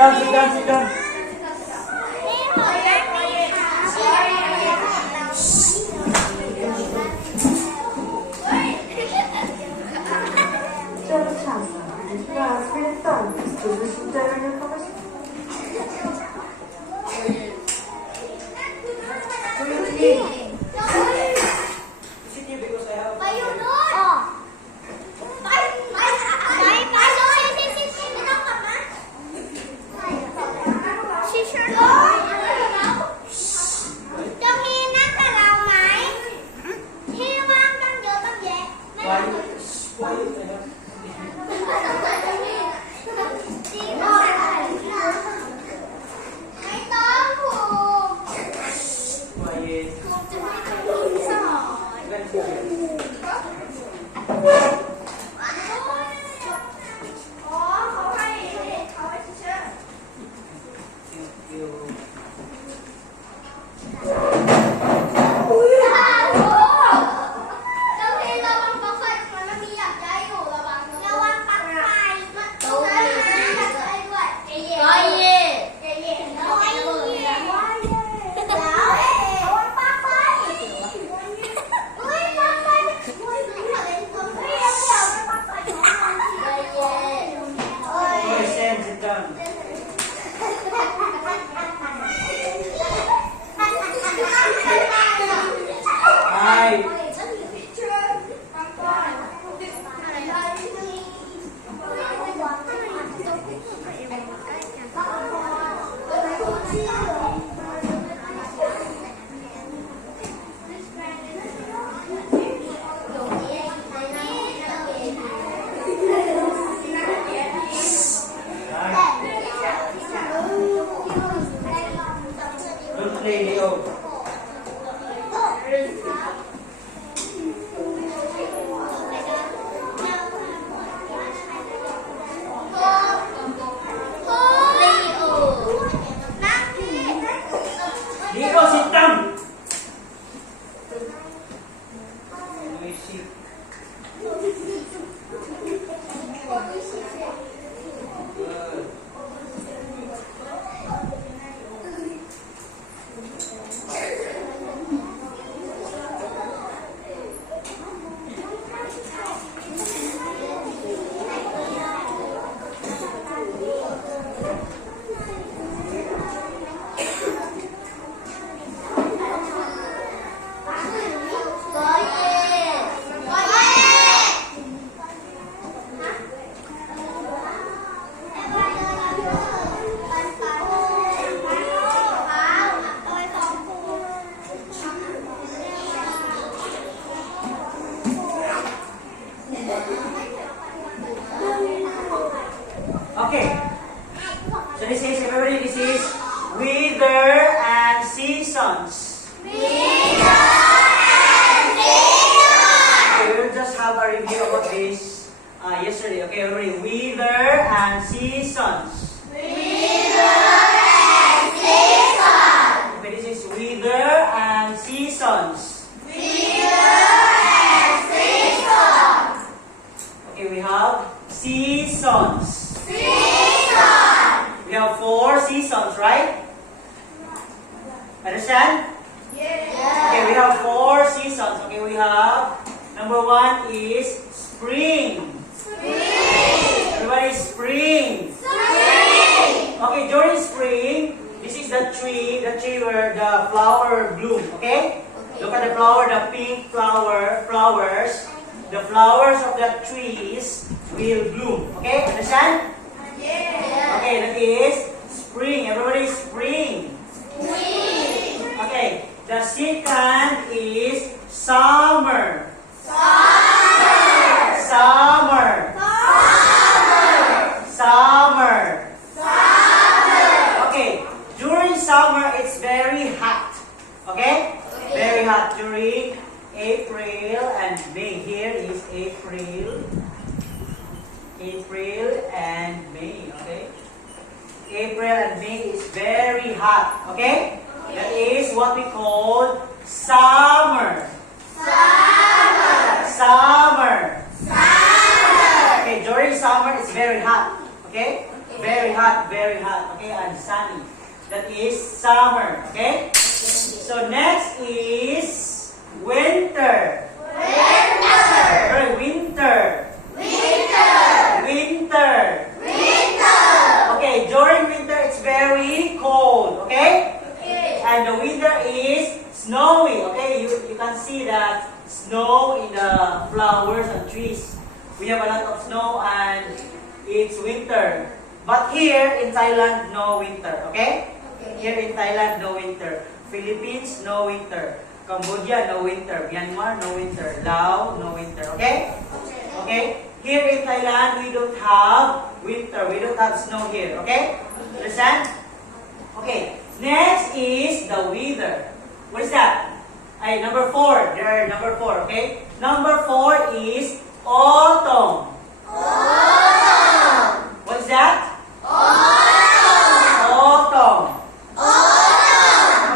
down, sit down, sit down. Okay. So this is, everybody, this is weather and seasons. Weather and seasons. Okay, we will just have a review about this yesterday. Okay, everybody, weather and seasons. Weather and seasons. Okay, this is weather and seasons. Weather and seasons. Okay, we have seasons. Season. We have 4 seasons, right? Understand? Yes. Okay, we have 4 seasons. Okay, we have number 1 is spring. Spring. Everybody, spring. Spring. Okay, during spring, this is the tree where the flower bloom. Okay? Look at the flower, the pink flowers. The flowers of the trees will bloom. Okay, understand? Yes. Okay, that is spring. Everybody, spring. Spring. Okay, the second is summer. Summer. Summer. Summer. Summer. Okay, during summer it's very hot. Okay? Very hot during April and May. Here is April and May. Okay? April and May is very hot. Okay? That is what we call summer. Summer. Summer. Summer. Okay, during summer it's very hot. Okay? Very hot, okay, and sunny. That is summer, okay? So next is winter. Winter. Winter. Okay, during winter it's very cold, okay? And the weather is snowy, okay? You can see that snow in the flowers and trees. We have a lot of snow and it's winter. But here in Thailand, no winter, okay? Here in Thailand, no winter. Philippines, no winter. Cambodia, no winter. Myanmar, no winter. Laos, no winter, okay? Okay? Here in Thailand, we don't have winter. We don't have snow here, okay? Understand? Okay. Next is the weather. What is that? Number 4. There are number 4, okay? Number 4 is autumn. What is that? Autumn.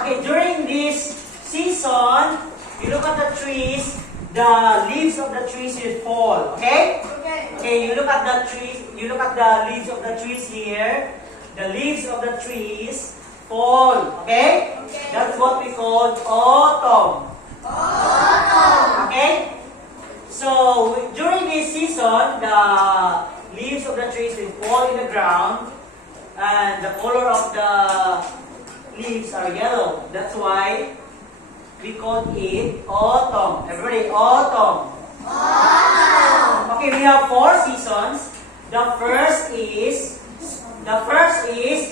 Okay, during this season, you look at the trees, the leaves of the trees will fall, okay? Okay, you look at the trees, you look at the leaves of the trees here. The leaves of the trees fall, okay? That's what we call autumn. Okay? So, during this season, the leaves of the trees will fall in the ground and the color of the leaves are yellow. That's why we call it autumn. Everybody, autumn. Okay, we have 4 seasons. The first is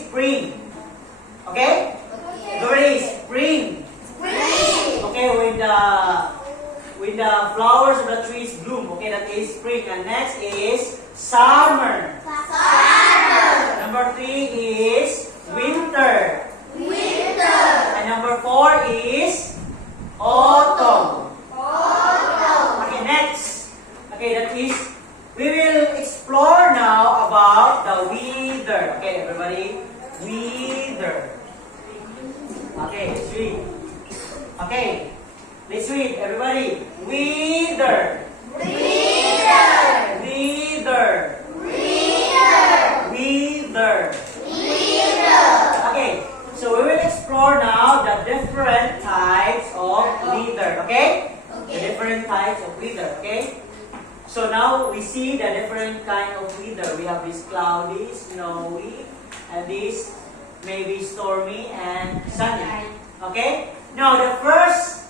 spring. Okay? Everybody, spring. Okay, when the flowers of the trees bloom. Okay, that is spring. And next is summer. Number 3 is winter. And number 4 is autumn. Okay, next. Okay, that is, we will explore now about the weather. Okay, everybody, weather. Okay, let's read. Okay, let's read, everybody. Weather. Okay, so we will explore now the different types of weather. Okay? The different types of weather. Okay? So now we see the different kind of weather. We have this cloudy, snowy, and this maybe stormy and sunny. Okay? Now the first,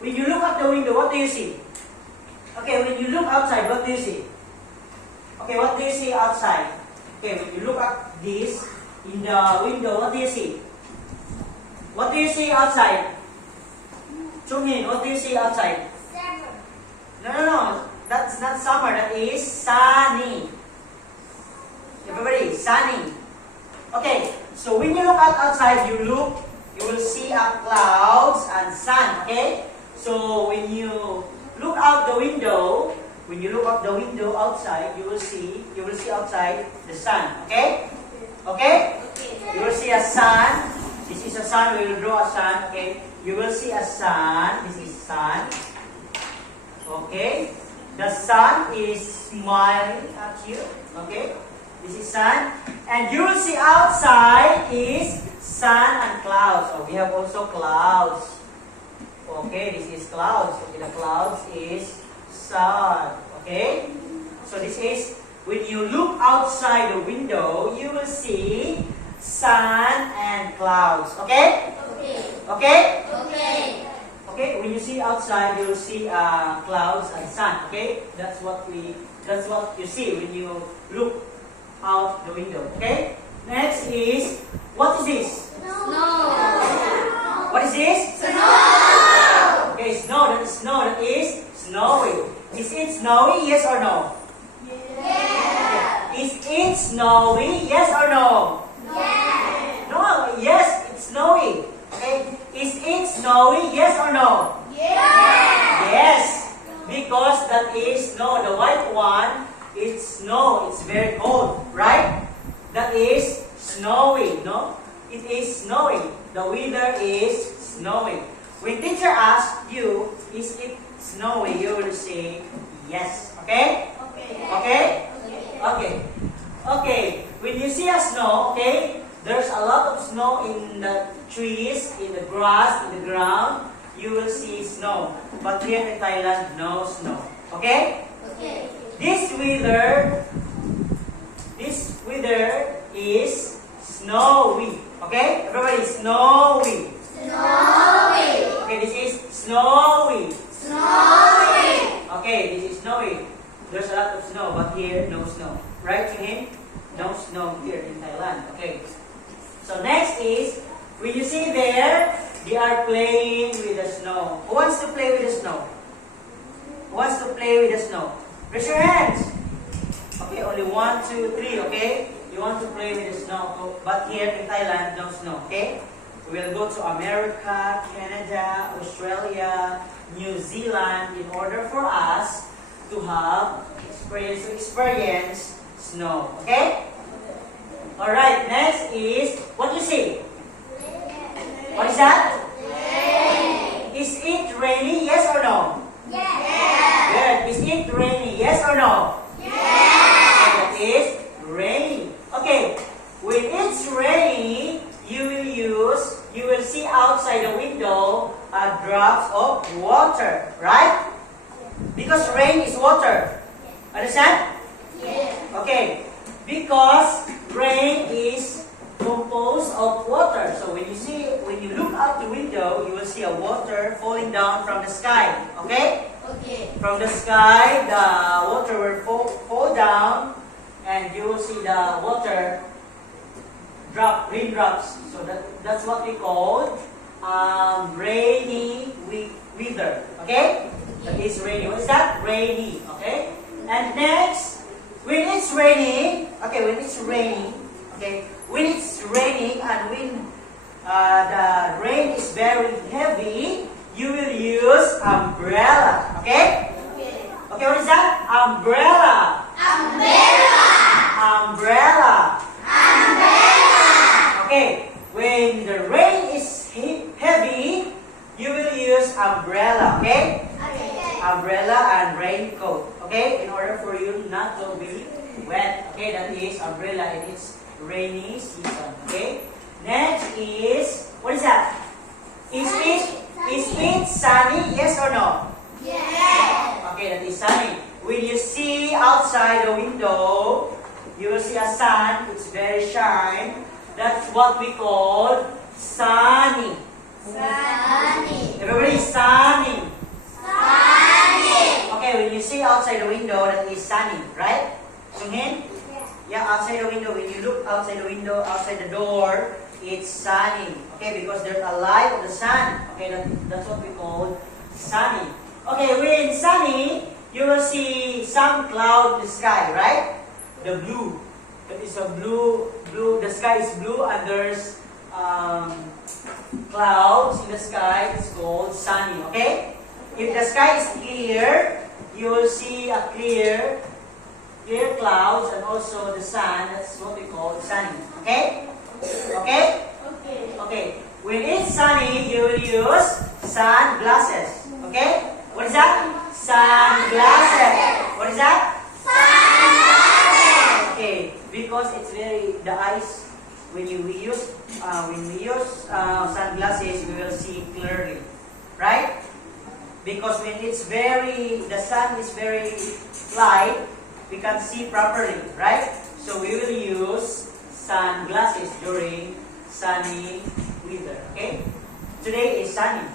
when you look at the window, what do you see? Okay, when you look outside, what do you see? Okay, what do you see outside? Okay, when you look at this in the window, what do you see? What do you see outside? Chungmin, what do you see outside? No. That's not summer. That is sunny. Everybody, sunny. Okay, so when you look outside, you will see clouds and sun. Okay, so when you look out the window, outside, you will see outside the sun. Okay, you will see a sun. This is a sun. We will draw a sun. Okay, you will see a sun. This is sun. Okay. The sun is smiling at you. Okay, this is sun, and you will see outside is sun and clouds. So we have also clouds. Okay, this is clouds. Okay, the clouds is sun. Okay, so this is when you look outside the window, you will see sun and clouds. Okay. Okay, when you see outside, you will see clouds and sun. Okay, that's what you see when you look out the window. Okay. Next is, what is this? What is this? Okay, snow. That is snow. That is snowy. Is it snowy? Yes or no? Okay. Is it snowy? Yes or no? No. Yes, it's snowy. Okay. Is it snowy? Yes or no? Yes. Because that is snow. The white one is snow. It's very cold, right? That is snowy, no? It is snowy. The weather is snowy. When teacher asks you, is it snowy? You will say yes. Okay? Okay. when you see a snow, okay, there's a lot of snow in the trees, in the grass, in the ground. You will see snow. But here in Thailand, no snow. Okay? Okay. This weather is snowy. Okay? Everybody, snowy. Snowy. Okay, this is snowy. Snowy. Okay, this is snowy. There's a lot of snow, but here, no snow. Right, Chingin? No snow here in Thailand. Okay. So next is, when you see there, they are playing with the snow. Who wants to play with the snow? Who wants to play with the snow? Raise your hands. Okay, only 1, 2, 3, okay? You want to play with the snow, but here in Thailand, no snow, okay? We will go to America, Canada, Australia, New Zealand in order for us to have experience snow, okay? Alright, next is, what do you see? What is that? Rain. Is it rainy, yes or no? Yes. Good. Is it rainy, yes or no? Yes. It is rainy. Okay, when it's rainy, you will see outside the window drops of water, right? Because rain is water. Understand? Yes. Okay, because rain is composed of water. So when you look out the window, you will see a water falling down from the sky. Okay? Okay. From the sky, the water will fall down, and you will see the water raindrops. So that's what we call rainy weather. Okay? That is rainy. What is that? Rainy. Okay? And next, when it's raining, okay, when it's raining and when the rain is very heavy, you will use umbrella. Okay? Okay. Okay, what is that? Umbrella. Umbrella. Umbrella. Umbrella. Okay, when the rain is heavy, you will use umbrella. Okay? Okay. Umbrella and raincoat. Okay? In order for you not to be wet. Okay, that is umbrella in its rainy season. Okay? Next is, what is that? Is it sunny? Yes or no? Yes. Okay, that is sunny. When you see outside the window, you will see a sun. It's very shine. That's what we call sunny. Sunny. Everybody, sunny. Sunny. Okay, when you see outside the window, that is sunny, right? Sungin? Yeah, outside the window. When you look outside the window, outside the door, it's sunny. Okay, because there's a light of the sun. Okay, that's what we call sunny. Okay, when sunny, you will see some cloud in the sky, right? The blue. That is a blue. The sky is blue and there's clouds in the sky. It's called sunny. Okay? If the sky is clear, you will see a clear clouds and also the sun. That's what we call sunny. Okay? Okay? Okay. Okay. When it's sunny, you will use sunglasses. Okay? What is that? Sunglasses. What is that? Sunglasses. Okay. Because it's the eyes, when we use sunglasses, we will see clearly. Right? Because when the sun is very light, we can see properly. Right? So we will use sunglasses during sunny weather. Okay? Today is sunny.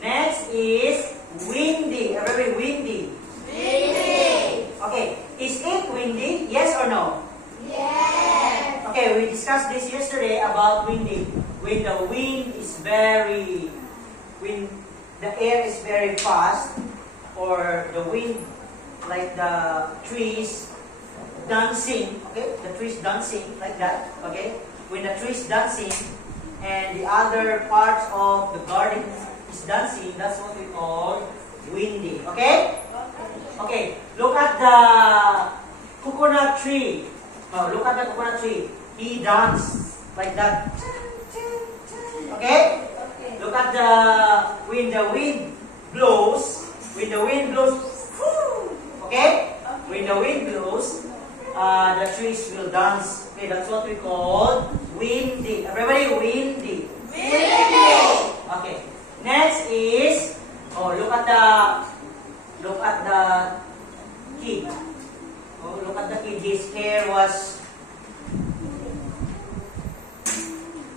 Next is windy. Everybody, windy. Windy. Okay. Is it windy? Yes or no? Yes. Okay, we discussed this yesterday about windy. When the air is very fast, or the wind, like the trees dancing, okay? The trees dancing like that, okay? When the trees dancing and the other parts of the garden is dancing, that's what we call windy, okay? Okay, look at the coconut tree. Oh, look at the coconut tree. He danced like that. Okay? Okay. Look at when the wind blows, okay? When the wind blows, the trees will dance. Okay, that's what we call windy. Everybody, windy. Windy. Okay. Next is, look at the kid. Oh, look at the kid. His hair was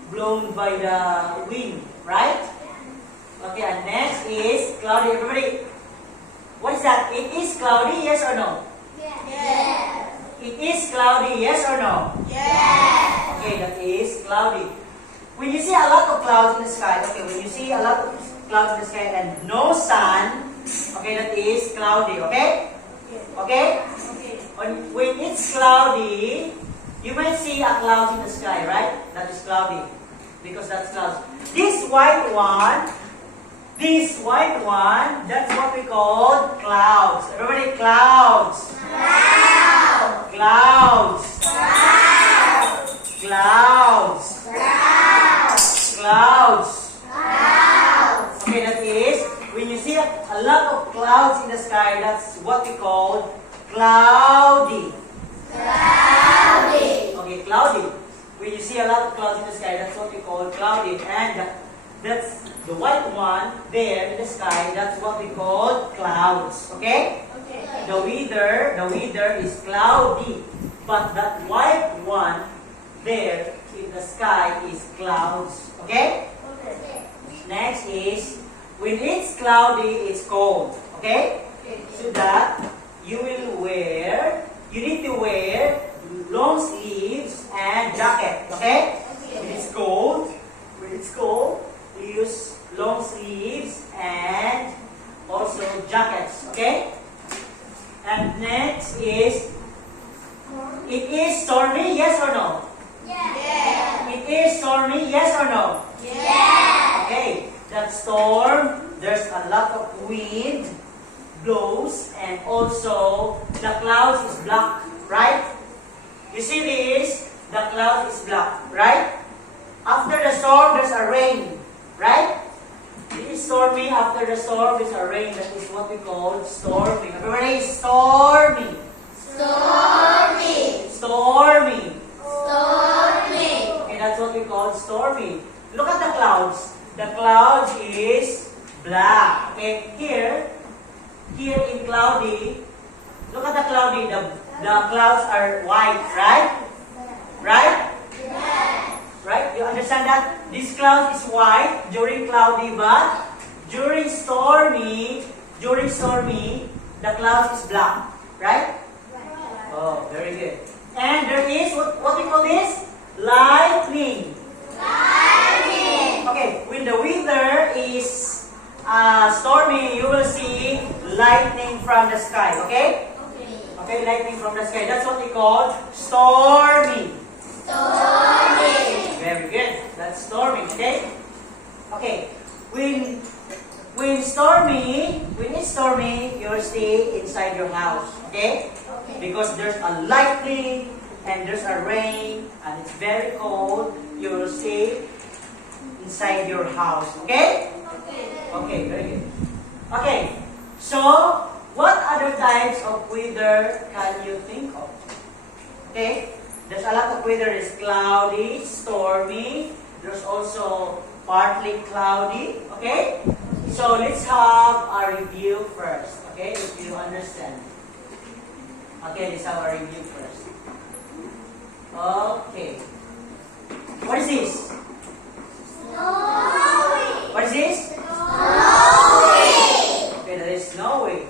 blown by the wind, right? Okay, and next is cloudy. Everybody, what is that? It is cloudy, yes or no? Yes. It is cloudy, yes or no? Yes. Okay, that is cloudy. When you see a lot of clouds in the sky, okay, when you see a lot of clouds in the sky and no sun, okay, that is cloudy, okay? Okay? When it's cloudy, you might see a cloud in the sky, right? That is cloudy. Because that's clouds. This white one, that's what we call clouds. Everybody, clouds. Cloud. Clouds. Cloud. Clouds. Cloud. Clouds. Cloud. Okay, that is, when you see a lot of clouds in the sky, that's what we call cloudy. Cloudy. Okay, cloudy. When you see a lot of clouds in the sky, that's what we call cloudy. And that's the white one there in the sky, that's what we call clouds. Okay? The weather is cloudy. But that white one there in the sky is clouds. Okay? Next is, when it's cloudy, it's cold. Okay? So that you need to wear long sleeves and jacket. Okay? When it's cold, you use long sleeves and also jackets. Okay? And next is, it is stormy, yes or no? Yes. It is stormy, yes or no? Yes. Okay, that storm, there's a lot of wind blows and also the clouds is black, right? You see this? The cloud is black, right? After the storm, there's a rain, right? It is stormy. After the storm, there's a rain. That is what we call stormy. Everybody, stormy. Stormy. Stormy. Stormy. Okay, that's what we call stormy. Look at the clouds. The clouds is black. Okay, here in cloudy, look at the cloudy. The clouds are white, right? Right? Yes. Right? You understand that? This cloud is white during cloudy, but during stormy, the cloud is black. Right? Oh, very good. And there is, what we call this? Lightning. Lightning. Okay, when the weather is stormy, you will see lightning from the sky. Okay? Okay, lightning from the sky. That's what we call stormy. Stormy. Very good. That's stormy. Okay? Okay. When it's stormy, you will stay inside your house. Okay? Because there's a lightning and there's a rain and it's very cold, you will stay inside your house. Okay? Okay, very good. Okay, so what other types of weather can you think of? Okay, there's a lot of weather. There's cloudy, stormy. There's also partly cloudy. Okay, so let's have a review first. Okay, if you understand. Okay, let's have a review first. Okay, what is this? Snowy. What is this? Snowy. Okay, that is snowy.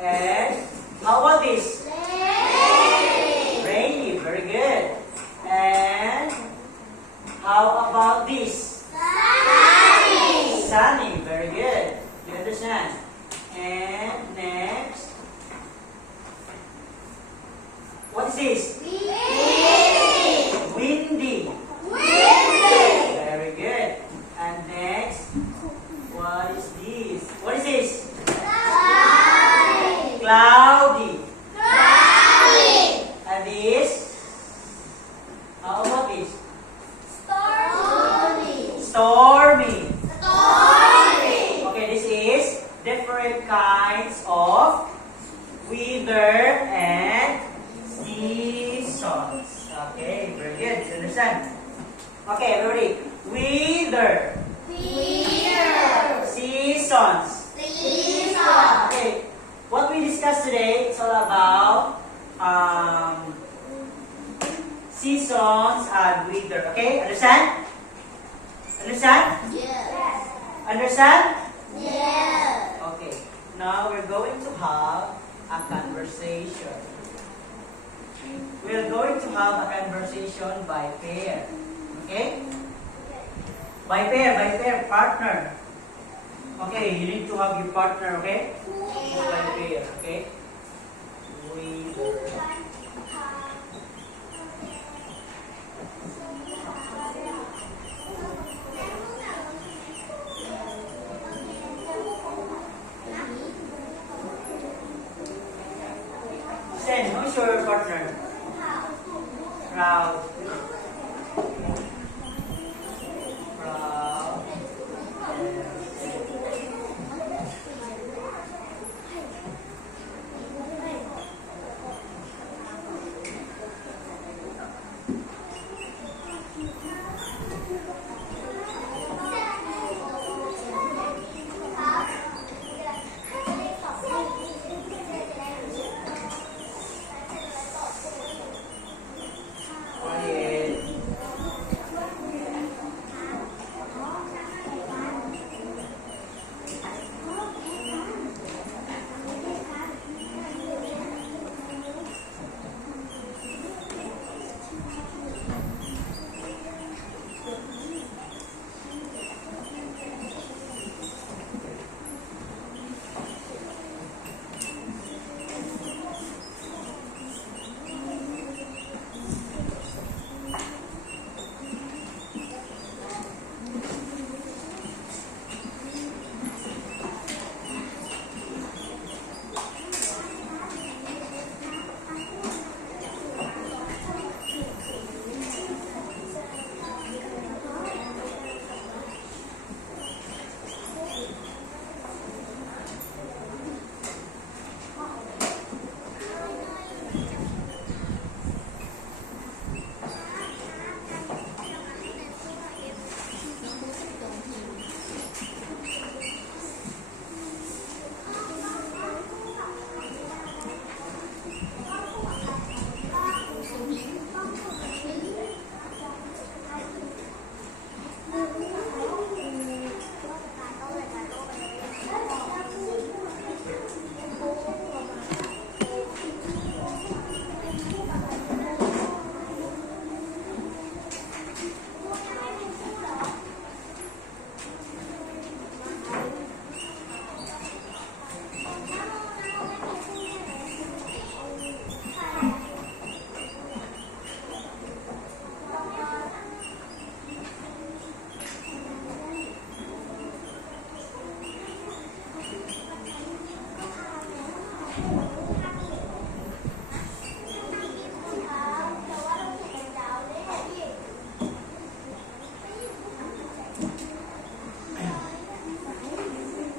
And how about this? Rainy. Rainy, very good. And how about this? Sunny. Sunny, very good. You understand? And next, what is this? Windy. Windy. Windy. Very good. And next, what is this? What is this? Cloudy. Cloudy. Cloudy. And this? How about this? Stormy. Stormy. Stormy. Okay, this is different kinds of weather and season. Okay, very good. You understand? Okay, everybody. Weather. Weather. Seasons. Season. Okay, what we discussed today is all about seasons and weather. Okay, understand? Understand? Yes. Understand? Yes. Okay, now we're going to have a conversation. We're going to have a conversation by pair. Okay? By pair, partner. Okay, you need to have your partner, okay? So by pair, okay? Weather. Sen, who's your partner? Proud. Proud. Quiet.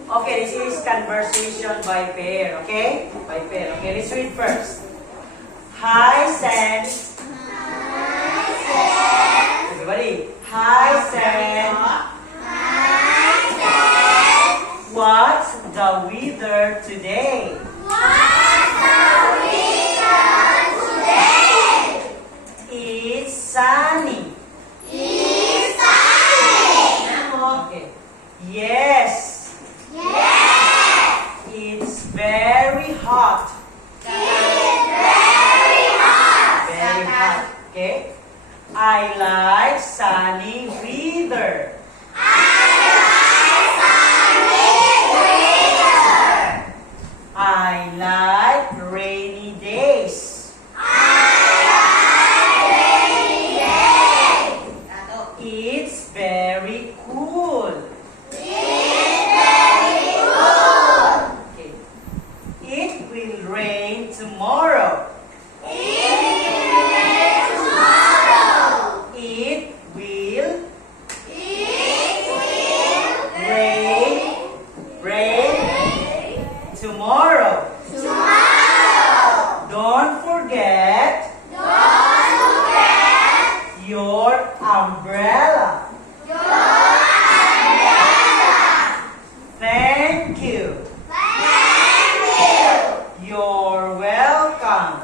Okay, this is conversation by pair, okay? By pair. Okay, let's read first. Hi, Sen. Everybody. Hi, Sen. What's the weather today? It's sunny. Okay. Yes. It's very hot. Very hot. Okay. I like sunny weather. I like rainy days. It's very cool. Okay. It will rain tomorrow. It will rain tomorrow. Your umbrella. Thank you. You're welcome.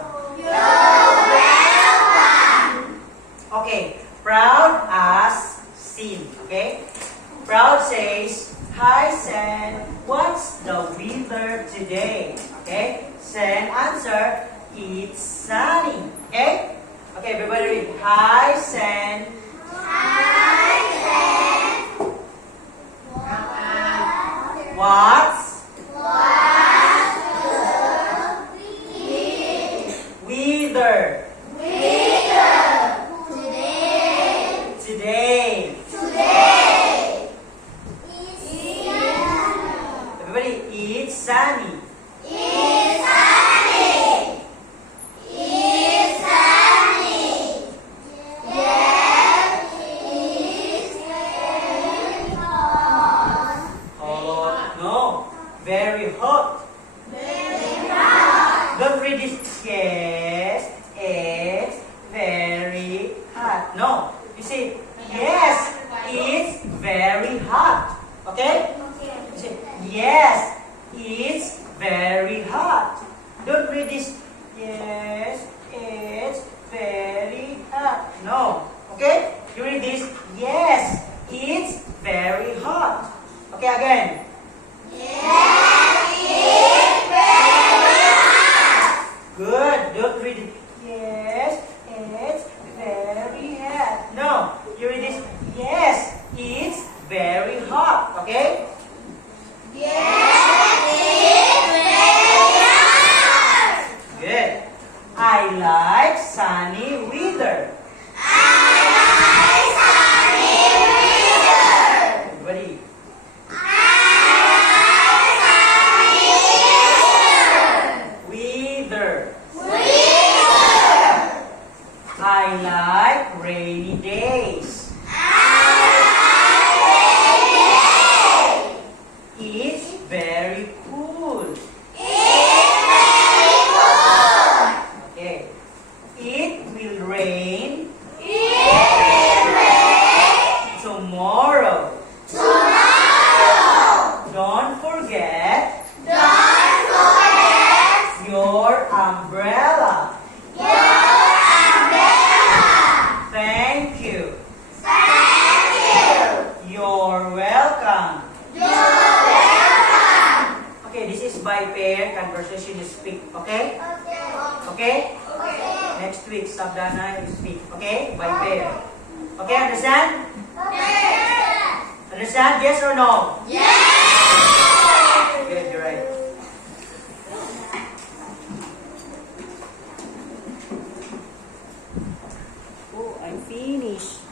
Okay, proud as seen. Okay, proud says, "Hi Sen, what's the weather today?" Okay, Sen answer, "It's sunny." Okay, okay, everybody read. Hi Sen. What's weather today? Everybody, it's sunny. Oh no, very hot. Don't read this. Yes, it's very hot. No, you say yes, it's very hot. Okay? You say yes, it's very hot. Don't read this. Yes, it's very hot. No. Okay? You read this. Yes, it's very hot. Okay, again. Good. Don't read it. Yes, it's very hot. No, you read this. Yes, it's very hot. Okay? Good. I like sunny weather. Everybody. Weather. I like rainy days. It's very cool. Okay. It will rain tomorrow. Don't forget your umbrella. Thank you. You're welcome. Okay, this is by pair conversation you speak. Okay? Okay? Next week, Sabdana, you speak. Okay? By pair. Okay, understand? Understand? Yes or no? Good, you're right. Oh, I'm finished.